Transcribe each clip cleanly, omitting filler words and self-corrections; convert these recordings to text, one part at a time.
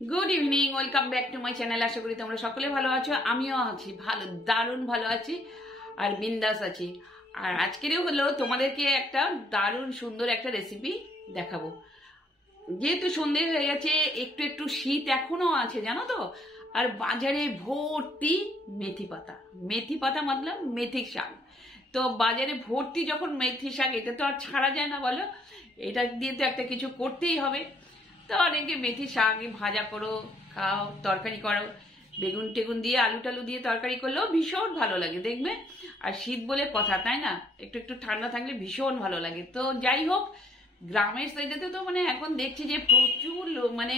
Good evening welcome back to my channel. आशा करी তোমরা সকলে ভালো আছো, আমিও আছি ভালো, দারুণ ভালো আছি আর বিন্দাস আছি। আর আজকেরও হলো তোমাদেরকে একটা দারুণ সুন্দর একটা রেসিপি দেখাবো। যেহেতু সন্ধ্যে হয়ে গেছে, একটু একটু শীত এখনো আছে জানো তো, আর বাজারে ভর্তি মেথি পাতা। মেথি পাতা মতলব মেথি শাক। তো বাজারে ভর্তি যখন মেথি শাক, এটা তো আর ছাড়া যায় না বলো, এটা দিয়ে তো একটা কিছু করতেই হবে। তো অনেকে মেথি শাক ভাজা করো, খাও, তরকারি করো, বেগুন টেগুন দিয়ে আলু টালু দিয়ে তরকারি করলেও ভীষণ ভালো লাগে দেখবে। আর শীত বলে কথা, তাই না? একটু একটু ঠান্ডা থাকলে ভীষণ ভালো লাগে। তো যাই হোক, গ্রামের সাইডেতে তো মানে এখন দেখছি যে প্রচুর মানে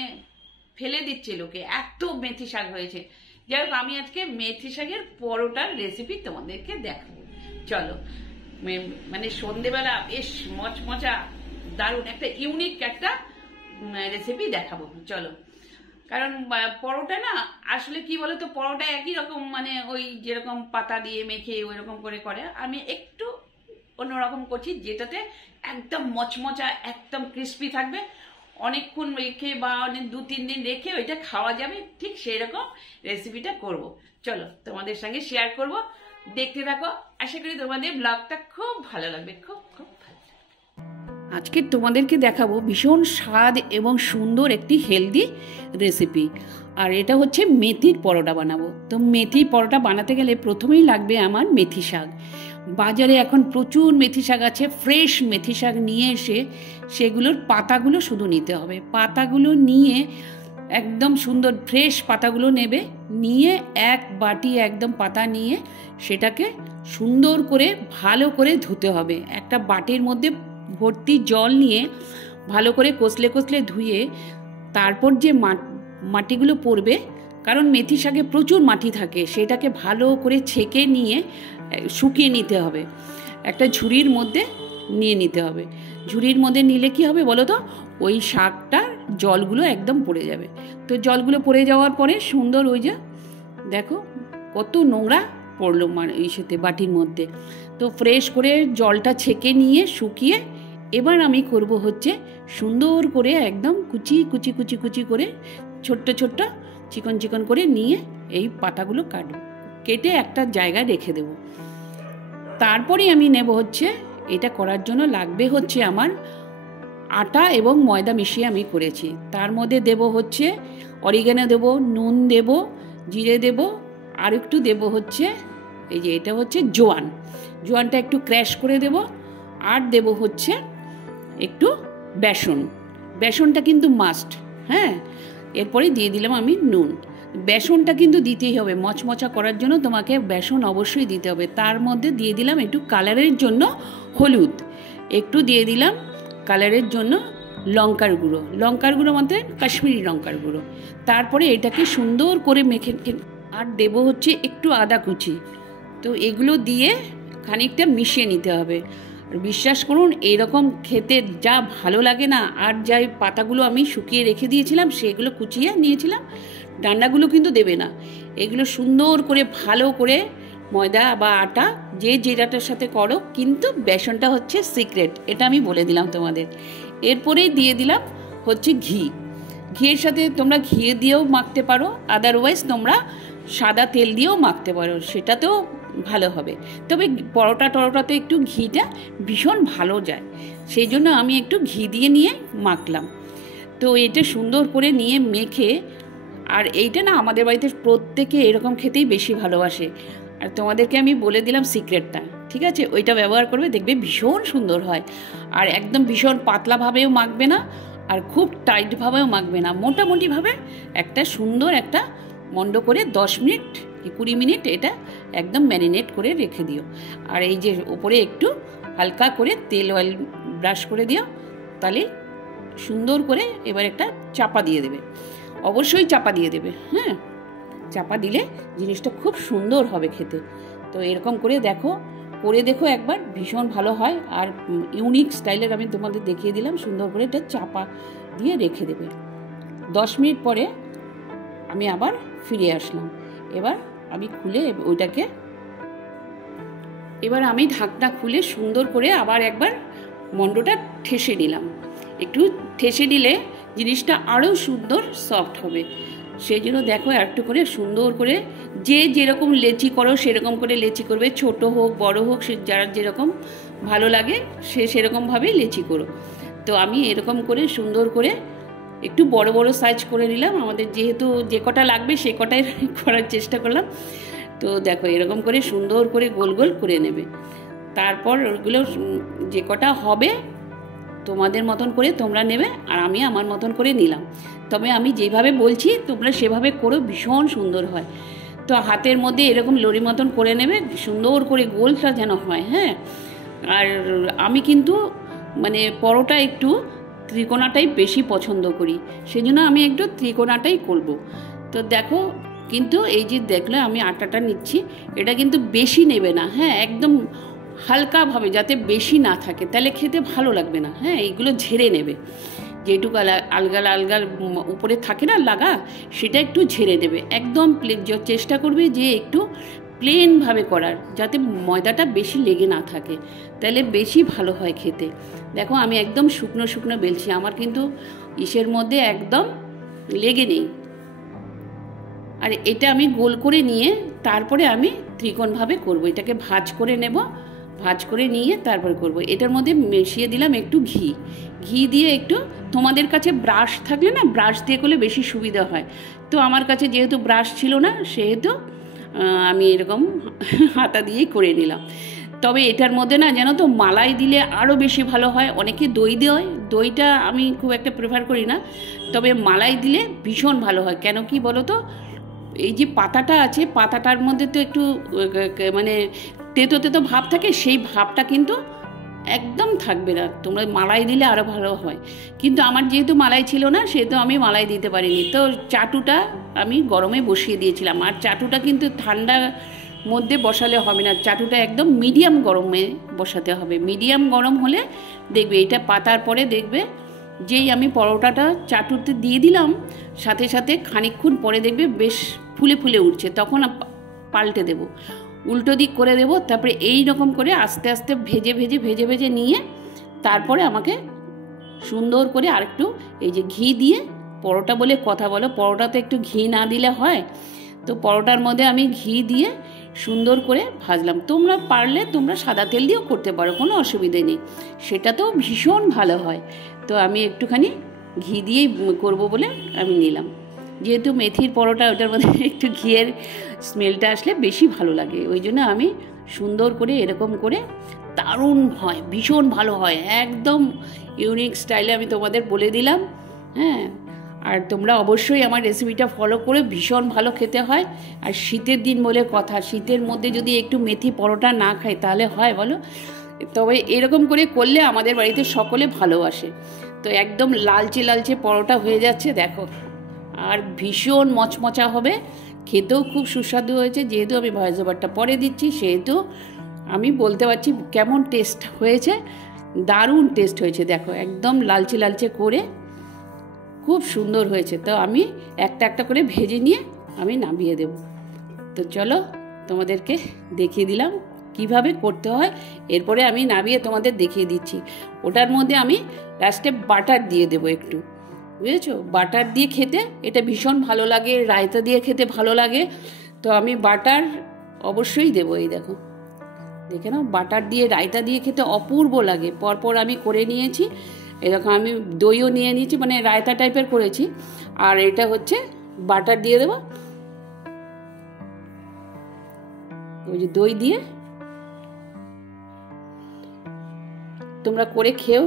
ফেলে দিচ্ছে লোকে, এত মেথি শাক হয়েছে। যাই হোক, আমি আজকে মেথি শাকের পরোটার রেসিপি তোমাদেরকে দেখাবো। চলো, মানে সন্ধেবেলা বেশ মচমচা দারুণ একটা ইউনিক একটা রেসিপি দেখাবো। চলো, কারণ পরোটা না আসলে কি বলতো, পরোটা একই রকম, মানে ওই যেরকম পাতা দিয়ে মেখে ওই রকম করে করে, আমি একটু অন্যরকম করছি, যেটাতে একদম মচমচা একদম ক্রিস্পি থাকবে, অনেকক্ষণ রেখে বা অনেক 2-3 দিন রেখে ওইটা খাওয়া যাবে, ঠিক সেই রকম রেসিপিটা করব। চলো, তোমাদের সঙ্গে শেয়ার করব, দেখতে থাকো। আশা করি তোমাদের ব্লগটা খুব ভালো লাগবে, খুব খুব ভালো। আজকে তোমাদেরকে দেখাবো ভীষণ স্বাদ এবং সুন্দর একটি হেলদি রেসিপি। আর এটা হচ্ছে মেথির পরোটা বানাবো। তো মেথির পরোটা বানাতে গেলে প্রথমেই লাগবে আমার মেথি শাক। বাজারে এখন প্রচুর মেথি শাক আছে। ফ্রেশ মেথি শাক নিয়ে এসে সেগুলোর পাতাগুলো শুধু নিতে হবে। পাতাগুলো নিয়ে একদম সুন্দর ফ্রেশ পাতাগুলো নেবে, নিয়ে এক বাটি একদম পাতা নিয়ে সেটাকে সুন্দর করে ভালো করে ধুতে হবে। একটা বাটির মধ্যে ভর্তি জল নিয়ে ভালো করে কষলে কষলে ধুয়ে, তারপর যে মাটিগুলো পড়বে, কারণ মেথি শাকে প্রচুর মাটি থাকে, সেটাকে ভালো করে ছেঁকে নিয়ে শুকিয়ে নিতে হবে। একটা ঝুড়ির মধ্যে নিয়ে নিতে হবে। ঝুড়ির মধ্যে নিলে কি হবে বলো তো, ওই শাকটার জলগুলো একদম পড়ে যাবে। তো জলগুলো পড়ে যাওয়ার পরে সুন্দর, ওই যে দেখো কত নোংরা পড়লো মানে এই সাথে বাটির মধ্যে। তো ফ্রেশ করে জলটা ছেঁকে নিয়ে শুকিয়ে, এবার আমি করব হচ্ছে সুন্দর করে একদম কুচি কুচি কুচি কুচি করে ছোট্ট ছোট্ট চিকন চিকন করে নিয়ে এই পাতাগুলো কাটব, কেটে একটা জায়গায় রেখে দেব। তারপরে আমি নেব হচ্ছে, এটা করার জন্য লাগবে হচ্ছে আমার আটা এবং ময়দা মিশিয়ে আমি করেছি। তার মধ্যে দেব হচ্ছে অরিগানো দেব, নুন দেব, জিরে দেব, আর একটু দেব হচ্ছে এই যে এটা হচ্ছে জোয়ান। জোয়ানটা একটু ক্র্যাশ করে দেব। আর দেব হচ্ছে একটু বেসন। বেসনটা কিন্তু মাস্ট, হ্যাঁ। এরপরে দিয়ে দিলাম আমি নুন। বেসনটা কিন্তু দিতেই হবে, মচমচা করার জন্য তোমাকে বেসন অবশ্যই দিতে হবে। তার মধ্যে দিয়ে দিলাম একটু কালারের জন্য হলুদ, একটু দিয়ে দিলাম কালারের জন্য লঙ্কার গুঁড়ো। লঙ্কার গুঁড়ো মধ্যে কাশ্মীরি লঙ্কার গুঁড়ো। তারপরে এটাকে সুন্দর করে মেখে, আর দেব হচ্ছে একটু আদা কুচি। তো এগুলো দিয়ে খানিকটা মিশিয়ে নিতে হবে। আর বিশ্বাস করুন, এরকম খেতে যা ভালো লাগে না। আর যাই পাতাগুলো আমি শুকিয়ে রেখে দিয়েছিলাম, সেগুলো কুচিয়ে নিয়েছিলাম, ডান্ডাগুলো কিন্তু দেবে না। এগুলো সুন্দর করে ভালো করে ময়দা বা আটা যে যেটাটার সাথে করো, কিন্তু বেসনটা হচ্ছে সিক্রেট, এটা আমি বলে দিলাম তোমাদের। এরপরেই দিয়ে দিলাম হচ্ছে ঘি। ঘিয়ের সাথে তোমরা ঘি দিয়েও মাখতে পারো, আদারওয়াইজ তোমরা সাদা তেল দিয়েও মাখতে পারো, সেটাতেও ভালো হবে। তবে পরোটাতে একটু ঘিটা ভীষণ ভালো যায়, সেই জন্য আমি একটু ঘি দিয়ে নিয়ে মাখলাম। তো এটা সুন্দর করে নিয়ে মেখে, আর এইটা না আমাদের বাড়িতে প্রত্যেকে এরকম খেতেই বেশি ভালোবাসে। আর তোমাদেরকে আমি বলে দিলাম সিক্রেটটা, ঠিক আছে? ওইটা ব্যবহার করবে, দেখবে ভীষণ সুন্দর হয়। আর একদম ভীষণ পাতলাভাবেও মাখবে না, আর খুব টাইটভাবেও মাখবে না, মোটামুটিভাবে একটা সুন্দর একটা মন্ড করে 10 মিনিট কি 20 মিনিট এটা একদম ম্যারিনেট করে রেখে দিও। আর এই যে ওপরে একটু হালকা করে তেল অয়েল ব্রাশ করে দিও, তাহলে সুন্দর করে এবার একটা চাপা দিয়ে দেবে। অবশ্যই চাপা দিয়ে দেবে, হ্যাঁ। চাপা দিলে জিনিসটা খুব সুন্দর হবে খেতে। তো এরকম করে দেখো, করে দেখো একবার, ভীষণ ভালো হয়। আর ইউনিক স্টাইলের আমি তোমাদের দেখিয়ে দিলাম। সুন্দর করে এটা চাপা দিয়ে রেখে দেবে। 10 মিনিট পরে আমি আবার ফিরে আসলাম। এবার আমি খুলে ওইটাকে, এবার আমি ঢাকনা খুলে সুন্দর করে আবার একবার মন্ডটা ঠেসে নিলাম। একটু ঠেসে নিলে জিনিসটা আরও সুন্দর সফট হবে। সেই জন্য দেখো একটু করে সুন্দর করে যে যেরকম লেচি করো সেরকম করে লেচি করবে, ছোট হোক বড় হোক, সে যার যেরকম ভালো লাগে সে সেরকমভাবেই লেচি করো। তো আমি এরকম করে সুন্দর করে একটু বড় বড় সাইজ করে নিলাম, আমাদের যেহেতু যে কটা লাগবে সে কটাই করার চেষ্টা করলাম। তো দেখো এরকম করে সুন্দর করে গোল গোল করে নেবে। তারপর ওগুলো যে কটা হবে তোমাদের মতন করে তোমরা নেবে, আর আমি আমার মতন করে নিলাম। তবে আমি যেভাবে বলছি তোমরা সেভাবে করো, ভীষণ সুন্দর হয়। তো হাতের মধ্যে এরকম লরি মতন করে নেবে, সুন্দর করে গোলটা যেন হয়। হ্যাঁ, আর আমি কিন্তু মানে পরোটা একটু ত্রিকোণাটাই বেশি পছন্দ করি, সেই জন্য আমি একটু ত্রিকোণাটাই করব। তো দেখো কিন্তু এই যে দেখলে আমি আটাটা নিচ্ছি, এটা কিন্তু বেশি নেবে না। হ্যাঁ, একদম হালকাভাবে, যাতে বেশি না থাকে, তাহলে খেতে ভালো লাগবে না। হ্যাঁ, এইগুলো ঝেড়ে নেবে, যেটুকু আলগা আলগা উপরে থাকে না লাগা, সেটা একটু ঝেড়ে নেবে। একদম চেষ্টা করবে যে একটু প্লেনভাবে করার, যাতে ময়দাটা বেশি লেগে না থাকে, তাহলে বেশি ভালো হয় খেতে। দেখো আমি একদম শুকনো শুকনো বেলছি, আমার কিন্তু ইসের মধ্যে একদম লেগে নেই। আর এটা আমি গোল করে নিয়ে তারপরে আমি ত্রিকোণভাবে করব, এটাকে ভাঁজ করে নেব, ভাঁজ করে নিয়ে তারপরে করব। এটার মধ্যে মিশিয়ে দিলাম একটু ঘি, ঘি দিয়ে একটু, তোমাদের কাছে ব্রাশ থাকলে না ব্রাশ দিয়ে করলে বেশি সুবিধা হয়। তো আমার কাছে যেহেতু ব্রাশ ছিল না, সেহেতু আমি এরকম হাতা দিয়েই করে নিলাম। তবে এটার মধ্যে না যেন তো মালাই দিলে আরও বেশি ভালো হয়। অনেকে দই দেয়, দইটা আমি খুব একটা প্রেফার করি না, তবে মালাই দিলে ভীষণ ভালো হয়। কেন কি বলো তো, এই যে পাতাটা আছে, পাতাটার মধ্যে তো একটু মানে তেতো তেতো ভাব থাকে, সেই ভাবটা কিন্তু একদম থাকবে না, তোমরা মালাই দিলে আরও ভালো হয়। কিন্তু আমার যেহেতু মালাই ছিল না, সেহেতু আমি মালাই দিতে পারিনি। তো চাটুটা আমি গরমে বসিয়ে দিয়েছিলাম, আর চাটুটা কিন্তু ঠান্ডা মধ্যে বসালে হবে না, চাটুটা একদম মিডিয়াম গরমে বসাতে হবে। মিডিয়াম গরম হলে দেখবে এটা পাতার পরে দেখবে যেই আমি পরোটাটা চাটুতে দিয়ে দিলাম, সাথে সাথে খানিকক্ষণ পরে দেখবে বেশ ফুলে ফুলে উঠছে, তখন পাল্টে দেব, উল্টো দিক করে দেব। তারপরে এই রকম করে আস্তে আস্তে ভেজে ভেজে ভেজে ভেজে নিয়ে তারপরে আমাকে সুন্দর করে আরেকটু এই যে ঘি দিয়ে, পরোটা বলে কথা বলো, পরোটাতে একটু ঘি না দিলে হয়? তো পরোটার মধ্যে আমি ঘি দিয়ে সুন্দর করে ভাজলাম। তোমরা পারলে তোমরা সাদা তেল দিয়েও করতে পারো, কোনো অসুবিধে নেই, সেটা তো ভীষণ ভালো হয়। তো আমি একটুখানি ঘি দিয়েই করব বলে আমি নিলাম, যেহেতু মেথির পরোটা, ওটার মধ্যে একটু ঘিয়ের স্মেলটা আসলে বেশি ভালো লাগে, ওই জন্য আমি সুন্দর করে এরকম করে, দারুণ হয়, ভীষণ ভালো হয়, একদম ইউনিক স্টাইলে আমি তোমাদের বলে দিলাম। হ্যাঁ, আর তোমরা অবশ্যই আমার রেসিপিটা ফলো করে, ভীষণ ভালো খেতে হয়। আর শীতের দিন বলে কথা, শীতের মধ্যে যদি একটু মেথি পরোটা না খাই তাহলে হয় বলো? তবে এরকম করে করলে আমাদের বাড়িতে সকলে ভালোবাসে। তো একদম লালচে লালচে পরোটা হয়ে যাচ্ছে দেখো, আর ভীষণ মচমচা হবে, খেতেও খুব সুস্বাদু হয়েছে। যেহেতু আমি ভয়েস ওভারটা পরে দিচ্ছি, সেহেতু আমি বলতে পারছি কেমন টেস্ট হয়েছে, দারুণ টেস্ট হয়েছে। দেখো একদম লালচে লালচে করে খুব সুন্দর হয়েছে। তো আমি একটা একটা করে ভেজে নিয়ে আমি নামিয়ে দেব। তো চলো তোমাদেরকে দেখিয়ে দিলাম কিভাবে করতে হয়, এরপরে আমি নামিয়ে তোমাদের দেখিয়ে দিচ্ছি। ওটার মধ্যে আমি লাস্টে বাটার দিয়ে দেবো একটু, বুঝেছো? বাটার দিয়ে খেতে এটা ভীষণ ভালো লাগে, রায়তা দিয়ে খেতে ভালো লাগে। তো আমি বাটার অবশ্যই দেবো। এই দেখো, দেখে নাও, বাটার দিয়ে রায়তা দিয়ে খেতে অপূর্ব লাগে। পরপর আমি করে নিয়েছি, এরকম আমি দইও নিয়ে নিয়েছি, মানে রায়তা টাইপের করেছি। আর এটা হচ্ছে বাটার দিয়ে দেবো, ওই যে দই দিয়ে তোমরা করে খেও।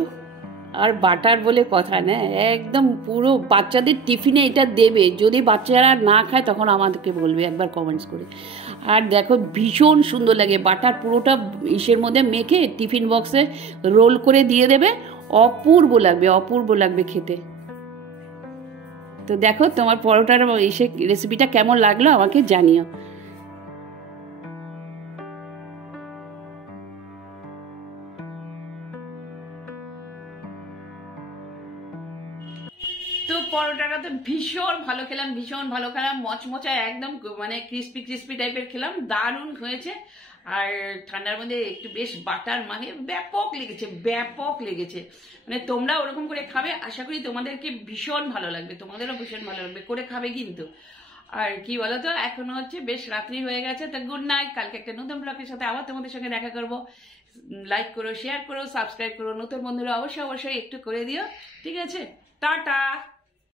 আর বাটার বলে কথা না, একদম পুরো বাচ্চাদের টিফিনে এটা দেবে। যদি বাচ্চারা না খায় তখন আমাদেরকে বলবে একবার কমেন্টস করে। আর দেখো ভীষণ সুন্দর লাগে, বাটার পুরোটা ইসের মধ্যে মেখে টিফিন বক্সে রোল করে দিয়ে দেবে, অপূর্ব লাগবে, অপূর্ব লাগবে খেতে। তো দেখো তোমার পরোটার এসে রেসিপিটা কেমন লাগলো আমাকে জানিও। তো পরোটাটা তো ভীষণ ভালো খেলাম, ভীষণ ভালো খেলাম, মচমচা একদম মানে ক্রিস্পি ক্রিস্পি টাইপের খেলাম, দারুণ হয়েছে। আর ঠান্ডার মধ্যে একটু বেশ বাটার মাখে ব্যাপক লেগেছে, ব্যাপক লেগেছে। মানে তোমরা ওরকম করে খাবে, আশা করি তোমাদেরকে ভীষণ ভালো লাগবে, তোমাদেরও ভীষণ ভালো লাগবে, করে খাবে কিন্তু। আর কি বলতো, এখনো হচ্ছে বেশ রাত্রি হয়ে গেছে, তা গুড নাইট। কালকে একটা নতুন ব্লগের সাথে আবার তোমাদের সঙ্গে দেখা করবো। লাইক করো, শেয়ার করো, সাবস্ক্রাইব করো, নতুন বন্ধুরা অবশ্যই অবশ্যই একটু করে দিও, ঠিক আছে? টাটা।